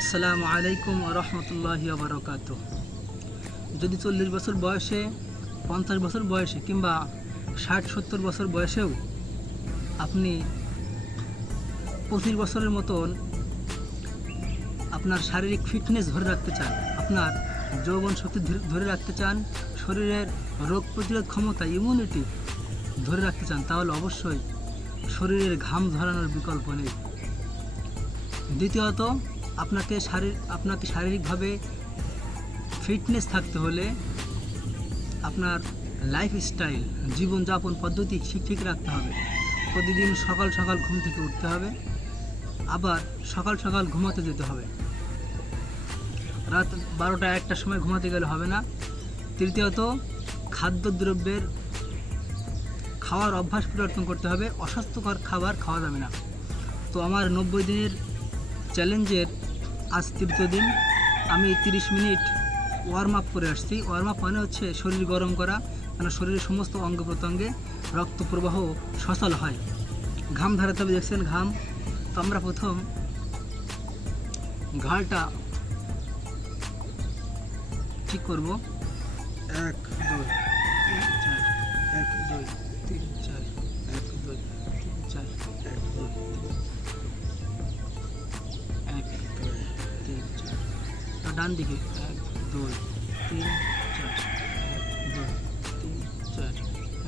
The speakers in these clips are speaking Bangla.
আসসালামু আলাইকুম রহমতুল্লাহি বারাকাতু। যদি 40 বছর বয়সে, 50 বছর বয়সে কিংবা 60-70 বছর বয়সেও আপনি 25 বছরের মতন আপনার শারীরিক ফিটনেস ধরে রাখতে চান, আপনার যৌবন শক্তি ধরে রাখতে চান, শরীরের রোগ প্রতিরোধ ক্ষমতা ইমিউনিটি ধরে রাখতে চান, তাহলে অবশ্যই শরীরের ঘাম ঝরানোর বিকল্প নেই। দ্বিতীয়ত, আপনাকে শারীরিকভাবে ফিটনেস থাকতে হলে আপনার লাইফস্টাইল, জীবনযাপন পদ্ধতি ঠিক রাখতে হবে। প্রতিদিন সকাল সকাল ঘুম থেকে উঠতে হবে, আবার সকাল সকাল ঘুমাতে যেতে হবে। রাত 12টা-1টার সময় ঘুমাতে গেলে হবে না। তৃতীয়ত, খাদ্যদ্রব্যের খাওয়ার অভ্যাস পরিবর্তন করতে হবে। অস্বাস্থ্যকর খাবার খাওয়া যাবে না। তো আমার 90 দিনের চ্যালেঞ্জের আজ তৃতীয় দিন। আমি 30 মিনিট ওয়ার্ম আপ করে আসছি। ওয়ার্ম আপ মানে হচ্ছে শরীর গরম করা, মানে শরীরের সমস্ত অঙ্গ প্রত্যঙ্গে রক্ত প্রবাহ সচল হয়, ঘাম ঝরাতে হবে। দেখছেন ঘাম। তো আমরা প্রথম ঘাড়টা ঠিক করব। 1 2 3 4, 1 2 3 4, 1 2 3 4, 1 2 3 4। ডান দিকে 1 2 3 4, 1 2 3 4,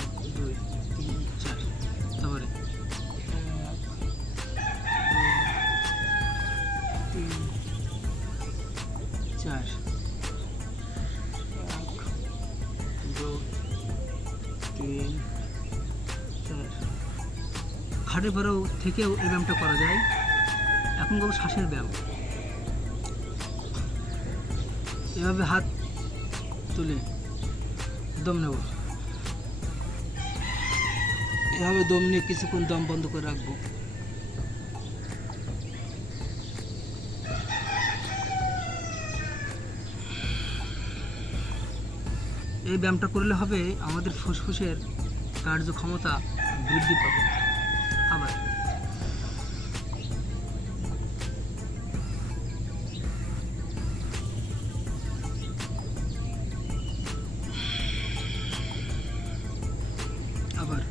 1 2 3 4। তারপরে 1 2 3 4, 1 2 3 4। খাটের পরেও থেকেও এই ব্যায়ামটা করা যায়। এখন করবো শ্বাসের ব্যায়াম। এভাবে হাত তুলে দম নেব। এভাবে দম নিয়ে কিছুক্ষণ দম বন্ধ করে রাখবো। এই ব্যায়ামটা করলে হবে আমাদের ফুসফুসের কার্যক্ষমতা বৃদ্ধি পাবে। আবার আবার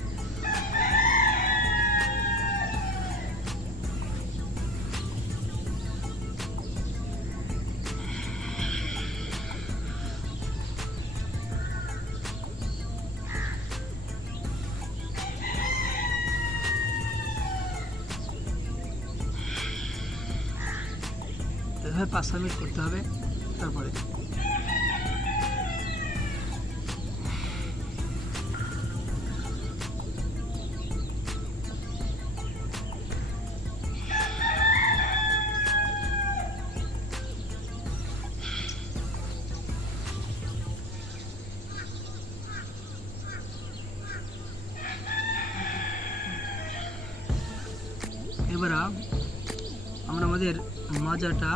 এভাবে 5 মিনিট করতে হবে। তারপরে এবার আমরা আমাদের মাজাটা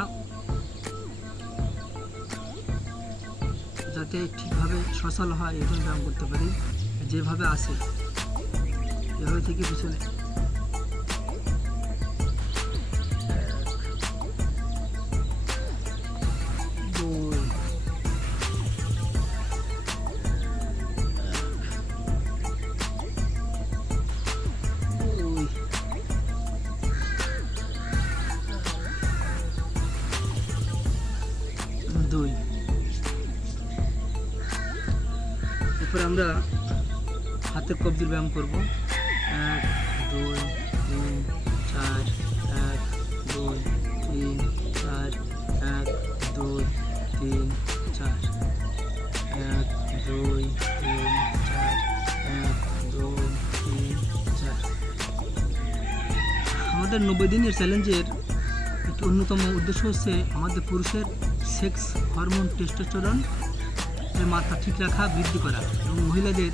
যাতে ঠিকভাবে সচল হয় এরকম ব্যায়াম করতে পারি। যেভাবে আসে এভাবে থেকে পিছনে 2 এরপর আমরা হাতের কবজির ব্যায়াম করব। 1 2 3 4, 1 2 3 4, 1 2 3 4, 1 2 3 4, 1 2 3 4। আমাদের 90 দিনের চ্যালেঞ্জের একটি অন্যতম উদ্দেশ্য হচ্ছে আমাদের পুরুষের সেক্স হরমোন টেস্টোস্টেরন এর মাত্রা ঠিক রাখা, বৃদ্ধি করা, এবং মহিলাদের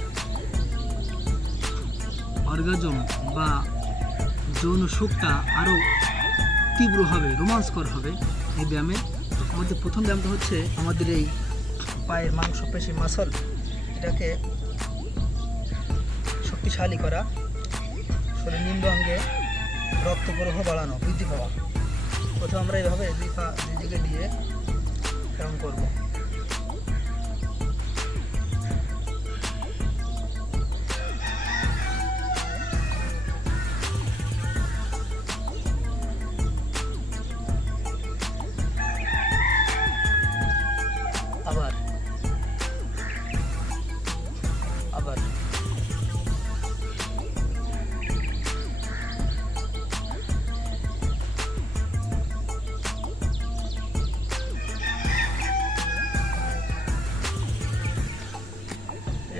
অর্গাজম বা যৌন সুখটা আরও তীব্র হবে, রোমাঞ্চকর হবে এই ব্যায়ামে। আমাদের প্রথম ব্যায়ামটা হচ্ছে আমাদের এই পায়ের মাংসপেশি মাসল, এটাকে শক্তিশালী করা, শরীর নিম্ন অঙ্গে রক্ত প্রবাহ বাড়ানো, বৃদ্ধি পাওয়া। প্রথমে আমরা এইভাবে দুই পা দিকে দিয়ে এরকম করবো। আবার আবার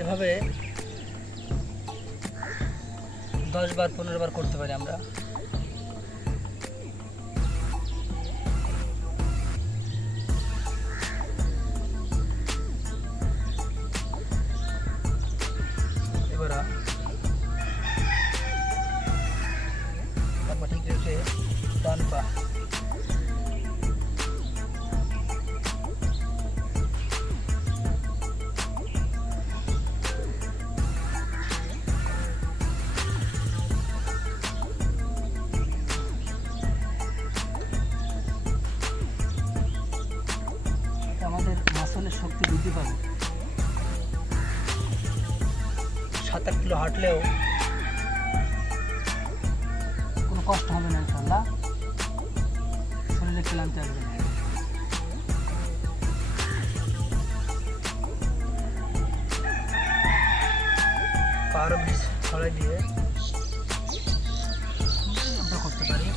এভাবে 10 বার 15 বার করতে পারি আমরা। এবার ঠিক রেখে ডান পা আমাদের মাসলের শক্তি বৃদ্ধি পাবে। 7-8 কিলো হাঁটলেও কোনো কষ্ট হবে না ইনশাআল্লাহ, শরীরে ক্লান্তি আসবে না। পাহাড় ব্রিজ ছড়াই দিয়ে আমরা করতে পারি।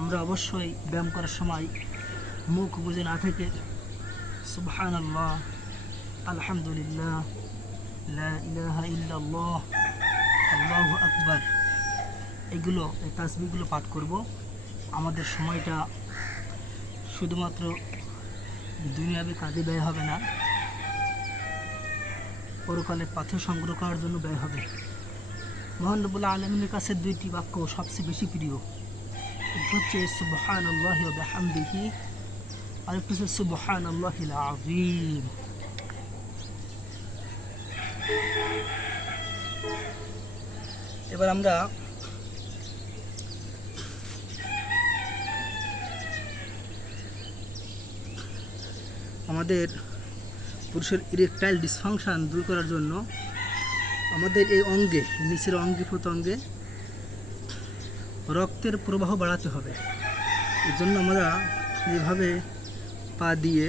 আমরা অবশ্যই ব্যায়াম করার সময় মুখ বুঝে না থেকে সুবহানাল্লাহ, আলহামদুলিল্লাহ, লা ইলাহা ইল্লাল্লাহ, আল্লাহু আকবার এগুলো, এই তাসবিহগুলো পাঠ করব। আমাদের সময়টা শুধুমাত্র দুনিয়াবি কাজে ব্যয় হবে না, পরকালে পাথর সংগ্রহ করার জন্য ব্যয় হবে। মহান রব্বুল আলামিনের কাছে দুইটি বাক্য সবচেয়ে বেশি প্রিয়, একটা হচ্ছে সুবহানাল্লাহি ওয়া বিহামদিহি, আর একটা হচ্ছে সুবহানাল্লাহিল আযীম। এবার আমরা আমাদের পুরুষের ইরেকটাইল ডিসফাংশন দূর করার জন্য আমাদের এই অঙ্গে, নিচের অঙ্গে প্রত্যঙ্গে রক্তের প্রবাহ বাড়াতে হবে। এর জন্য আমরা যেভাবে পা দিয়ে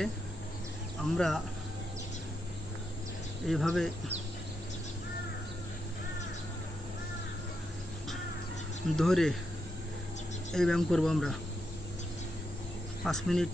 আমরা এইভাবে ধরে এই ব্যায়াম করব আমরা 5 মিনিট।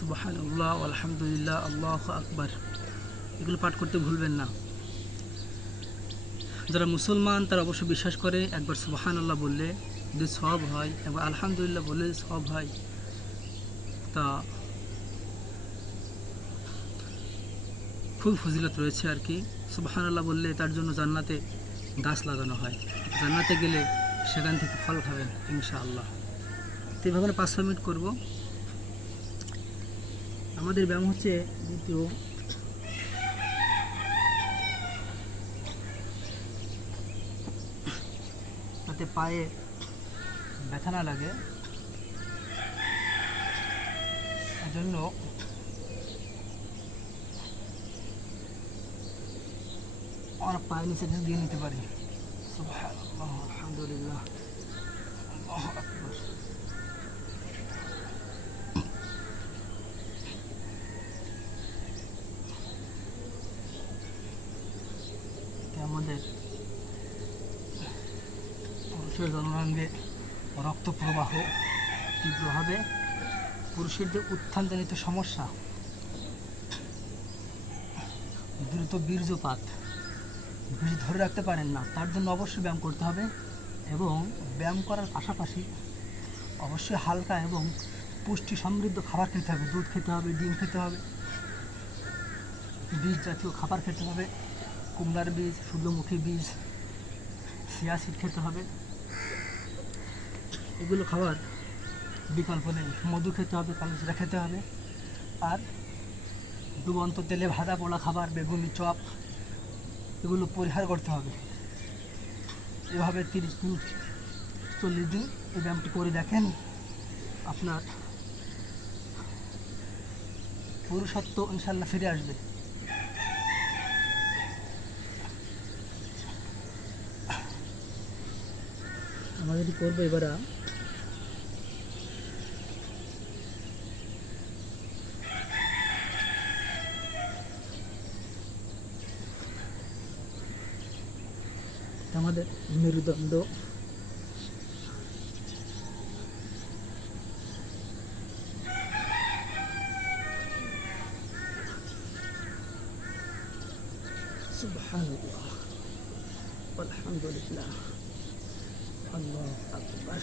সুবহানাল্লাহ, আলহামদুলিল্লাহ, আল্লাহু আকবার এগুলো পাঠ করতে ভুলবেন না। যারা মুসলমান তারা অবশ্য বিশ্বাস করে একবার সুবহানাল্লাহ বললে যদি সওয়াব হয়, একবার আলহামদুলিল্লাহ বললে সওয়াব হয়। তা খুব ফজিলত রয়েছে আর কি। সুবহানাল্লাহ বললে তার জন্য জান্নাতে গাছ লাগানো হয়, জান্নাতে গেলে সেখান থেকে ফল খাবেন ইনশাআল্লাহ। তো এইভাবে 5-6 মিনিট করব। আমাদের ব্যায়াম হচ্ছে দ্বিতীয়, তাতে পায়ে ব্যথা না লাগে, এজন্য আমরা পায়ের নিচে দিয়ে নিতে পারি। সুবহানাল্লাহ, আলহামদুলিল্লাহ, আল্লাহু আকবার। আমাদের পুরুষের জননাঙ্গে রক্ত প্রবাহ তীব্র হবে। পুরুষের যে উত্থানজনিত সমস্যা, দ্রুত বীর্যপাত, বীর্য ধরে রাখতে পারেন না, তার জন্য অবশ্যই ব্যায়াম করতে হবে। এবং ব্যায়াম করার পাশাপাশি অবশ্যই হালকা এবং পুষ্টি সমৃদ্ধ খাবার খেতে হবে। দুধ খেতে হবে, ডিম খেতে হবে, বীজ জাতীয় খাবার খেতে হবে, কুমড়ার বীজ, সূর্যমুখী বীজ, চিয়া সিড খেতে হবে। এগুলো খাবার বিকল্প নেই। মধু খেতে হবে, কালো জিরা খেতে হবে। আর ডুবন্ত তেলে ভাজা পোড়া খাবার, বেগুনি, চপ, এগুলো পরিহার করতে হবে। এভাবে 30 দিন 40 দিন এই ব্যায়ামটি করে দেখেন, আপনার পুরুষত্ব ইনশাল্লাহ ফিরে আসবে। আমরা যদি করবো এবার আমাদের মেরুদণ্ড, সুবহানাল্লাহ, আলহামদুলিল্লাহ, আল্লাহু আকবার।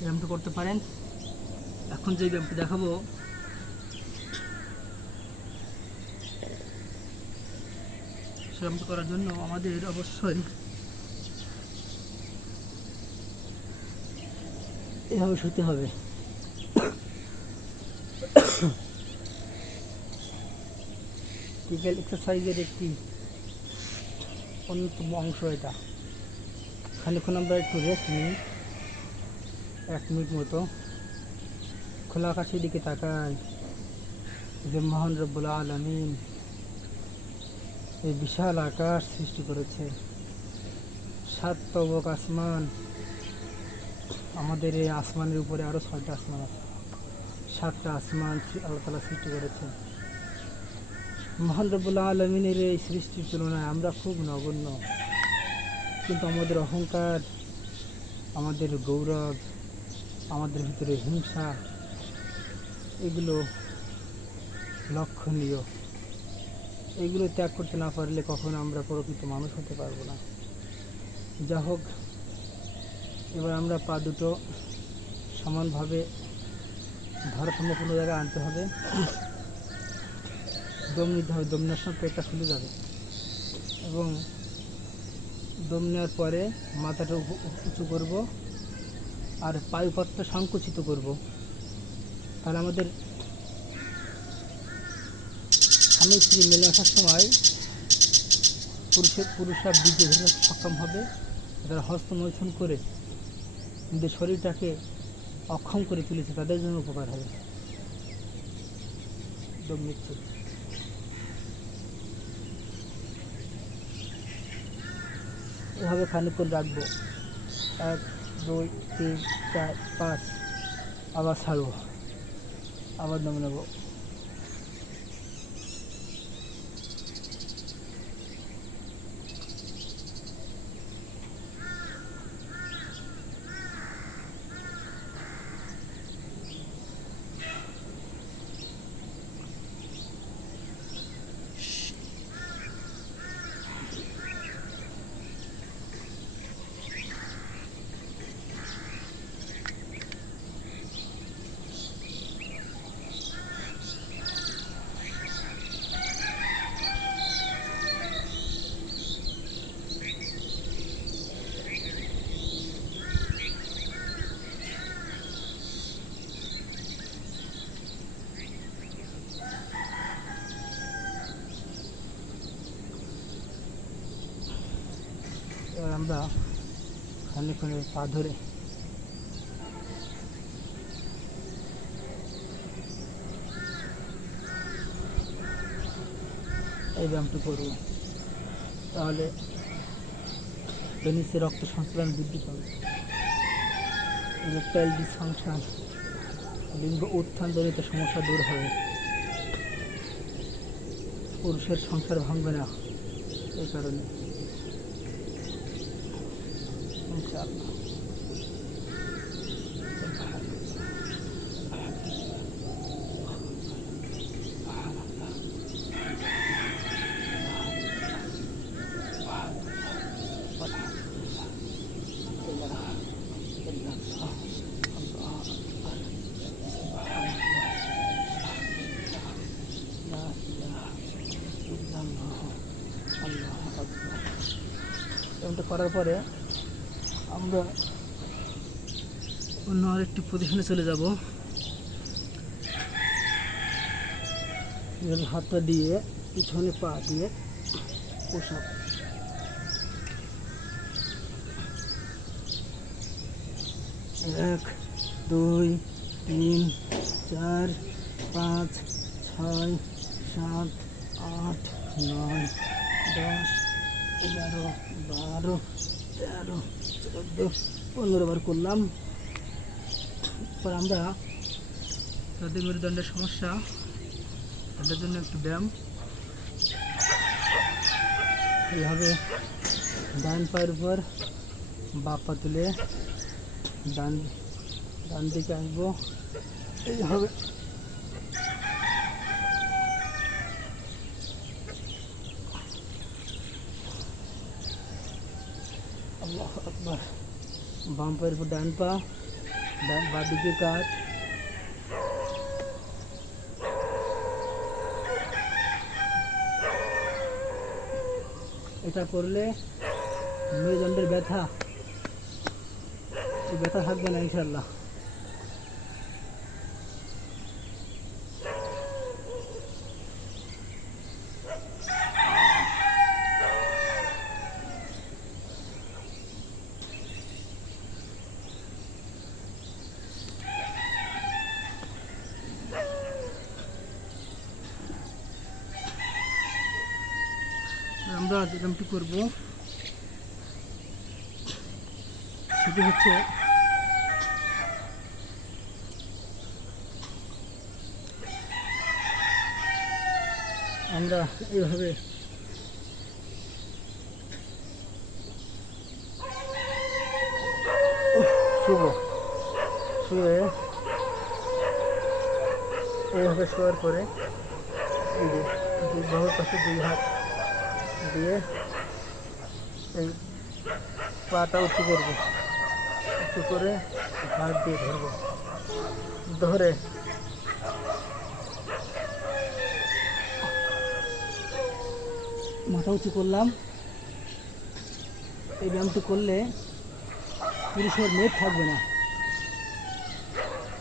ব্যায়ামটা করতে পারেন। এখন যে ব্যায়ামটি দেখাবো, ব্যায়ামটা করার জন্য আমাদের অবশ্যই এভাবে শুতে হবে। ফিজিক্যাল এক্সারসাইজের একটি অন্যতম অংশ এটা। খানিকক্ষণ আমরা একটু রেস্ট নিই, 1 মিনিট মতো। খোলা আকাশের দিকে তাকাই, যে মহান রব্বুল আলামিন এই বিশাল আকাশ সৃষ্টি করেছে, 7 তবক আসমান, আমাদের এই আসমানের উপরে আরও 6টা আসমান আছে, 7টা আসমান আল্লাহ তাআলা সৃষ্টি করেছে। মহান রব্বুল আলামিনের এই সৃষ্টির তুলনায় আমরা খুব নগণ্য, কিন্তু আমাদের অহংকার, আমাদের গৌরব, আমাদের ভিতরে হিংসা, এগুলো লক্ষণীয়। এগুলো ত্যাগ করতে না পারলে কখনো আমরা প্রকৃত মানুষ হতে পারবো না। যা হোক, এবার আমরা পা দুটো সমানভাবে ভারসাম্য কোনো জায়গায় আনতে হবে, দম নিতে হবে। দম নেওয়ার সময় পেটটা ফুলে যাবে এবং দম নেওয়ার পরে মাথাটা উঁচু করব আর পায়ুপথটা সংকুচিত করব। তাহলে আমাদের স্বামী স্ত্রী মেলে আসার সময় পুরুষরা বীর্য ধরে সক্ষম হবে। যারা হস্তমৈথুন করে নিজের শরীরটাকে অক্ষম করে তুলেছে তাদের জন্য উপকার হবে। দম নিচ্ছে। এভাবে খানিকক্ষণ রাখবো, 1 2 3 4 5, আবার ছাড়বো, আবার দম নেব। আমরা খানিকক্ষণ পা ধরে এই ব্যায়ামটি করব, তাহলে পেনিসে রক্ত সঞ্চালন বৃদ্ধি পাবে, ইরেকটাইল ডিসফাংশন, লিঙ্গ উত্থানজনিত সমস্যা দূর হবে, পুরুষের সংসার ভাঙবে না। এই কারণে ইনশাআল্লাহ। এমনটা করার পরে আমরা অন্য আরেকটি পজিশনে চলে যাব। হাতটা দিয়ে পিছনে পা দিয়ে পোশাক, 1 2 3 4 5 6 7 8 9 10 11 12 13 14 15 বার করলাম। পর আমরা যাদের মেরুদণ্ডের সমস্যা তাদের জন্য একটু ব্যায়াম, এইভাবে ডান পায়ের উপর বাঁ পা তুলে ডান দিকে আসবো, এইভাবে আল্লাহু আকবার। বাম পায়ের উপর ডান পা, বাঁ দিকে কাজ, এটা করলে মেরুদণ্ডের ব্যথা থাকবে না ইনশাল্লাহ। আমরা যেরকমটি করব সেটি হচ্ছে আমরা এইভাবে শুয়ে এইভাবে শোয়ার পরে এই যে দুই বাহুর পাশে 2 হাত দিয়ে এই পাটা উঁচু করবো, উঁচু করে হাত দিয়ে ধরবো, ধরে মাথা উঁচু করলাম। এই ব্যায়ামটি করলে পুরুষের মেদ থাকবে না,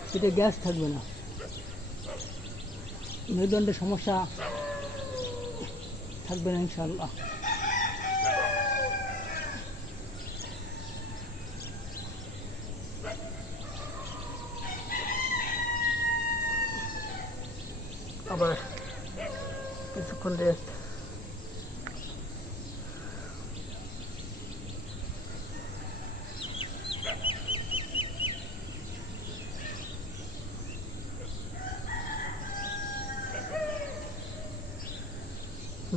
পেটে গ্যাস থাকবে না, মেরুদণ্ডের সমস্যা থাকবে না ইনশাআল্লাহ। আবার কিছুক্ষণ রেস্ট।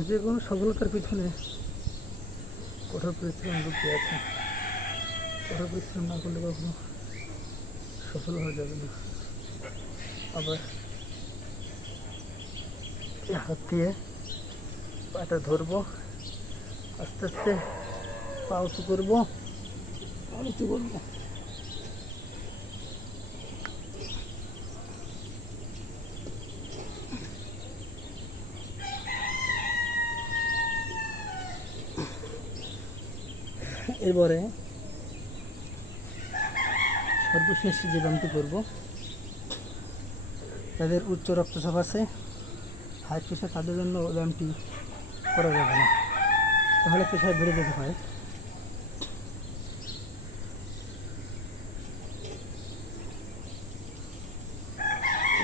যে কোনো সফলতার পিছনে কঠোর পরিশ্রম লুকিয়ে আছে, কঠোর পরিশ্রম না করলে কখনো সফল হওয়া যাবে না। আবার হাত দিয়ে পাটা ধরবো, আস্তে আস্তে পা উঁচু করবো, এরপরে সর্বশেষ যে ব্যায়ামটি করবো, যাদের উচ্চ রক্তচাপ আছে, হাই প্রেশার, তাদের জন্য ব্যায়ামটি করা যাবে না, তাহলে প্রেশার বেড়ে যেতে পারে।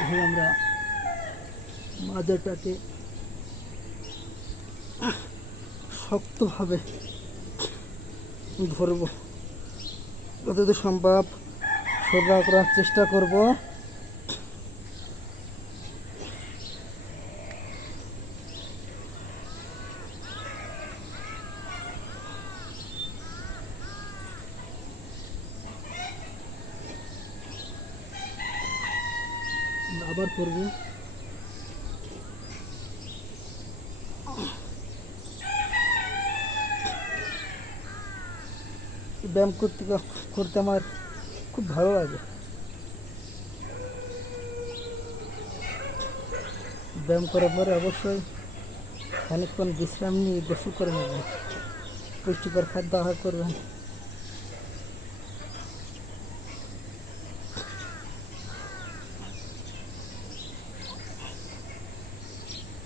এইভাবে আমরা মাজাটাকে শক্তভাবে ধরবো, যতদূর সম্ভব সরলা করার চেষ্টা করব। আবার করব। ব্যায়াম করতে আমার খুব ভালো লাগে। ব্যায়াম করার পরে অবশ্যই খানিকক্ষণ বিশ্রাম নিয়ে গোসল করে নেবেন, পুষ্টিকর খাদ্য আহার করবেন।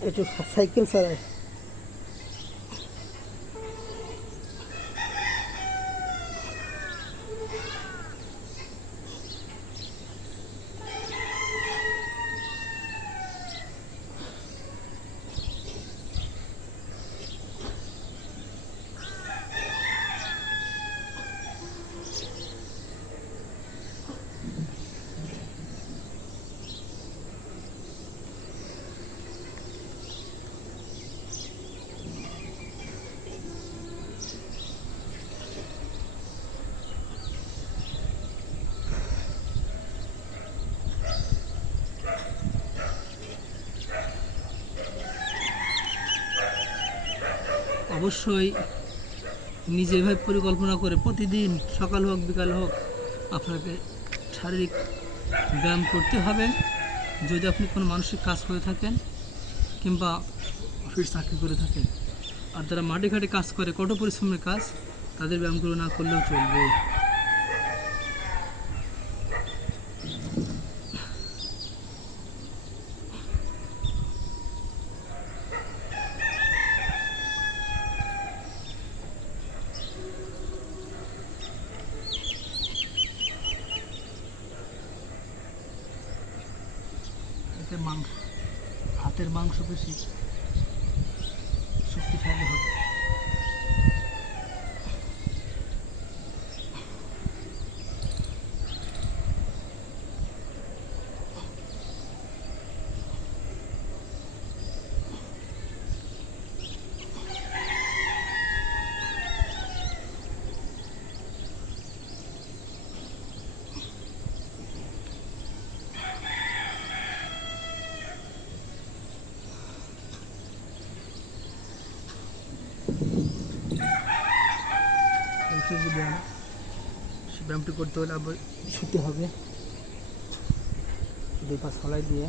একটু সাইকেল চালায়। অবশ্যই নিজে এভাবে পরিকল্পনা করে প্রতিদিন সকাল হোক বিকাল হোক আপনাকে শারীরিক ব্যায়াম করতে হবে। যদি আপনি কোনো মানসিক কাজ করে থাকেন কিংবা অফিস চাকরি করে থাকেন, আর যারা মাঠে ঘাটে কাজ করে, কঠোর পরিশ্রমের কাজ, তাদের ব্যায়ামগুলো না করলেও চলবে। হাতের মাংসপেশি শক্তিশালী হবে। ব্যায়ামটি করতে হলে আবার শুতে হবে, দুই পা ছলাই দিয়ে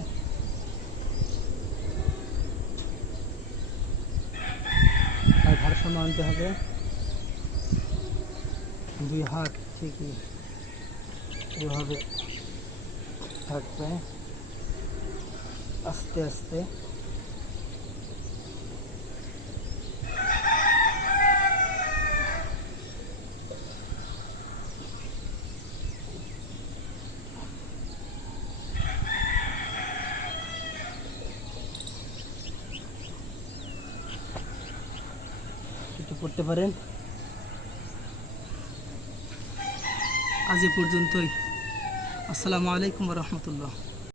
আর ভারসাম্য আনতে হবে। দুই হাত ঠিকই এভাবে থাকবে, আস্তে আস্তে করতে পারেন। আজ এ পর্যন্তই। আসসালামু আলাইকুম ওয়া রাহমাতুল্লাহ।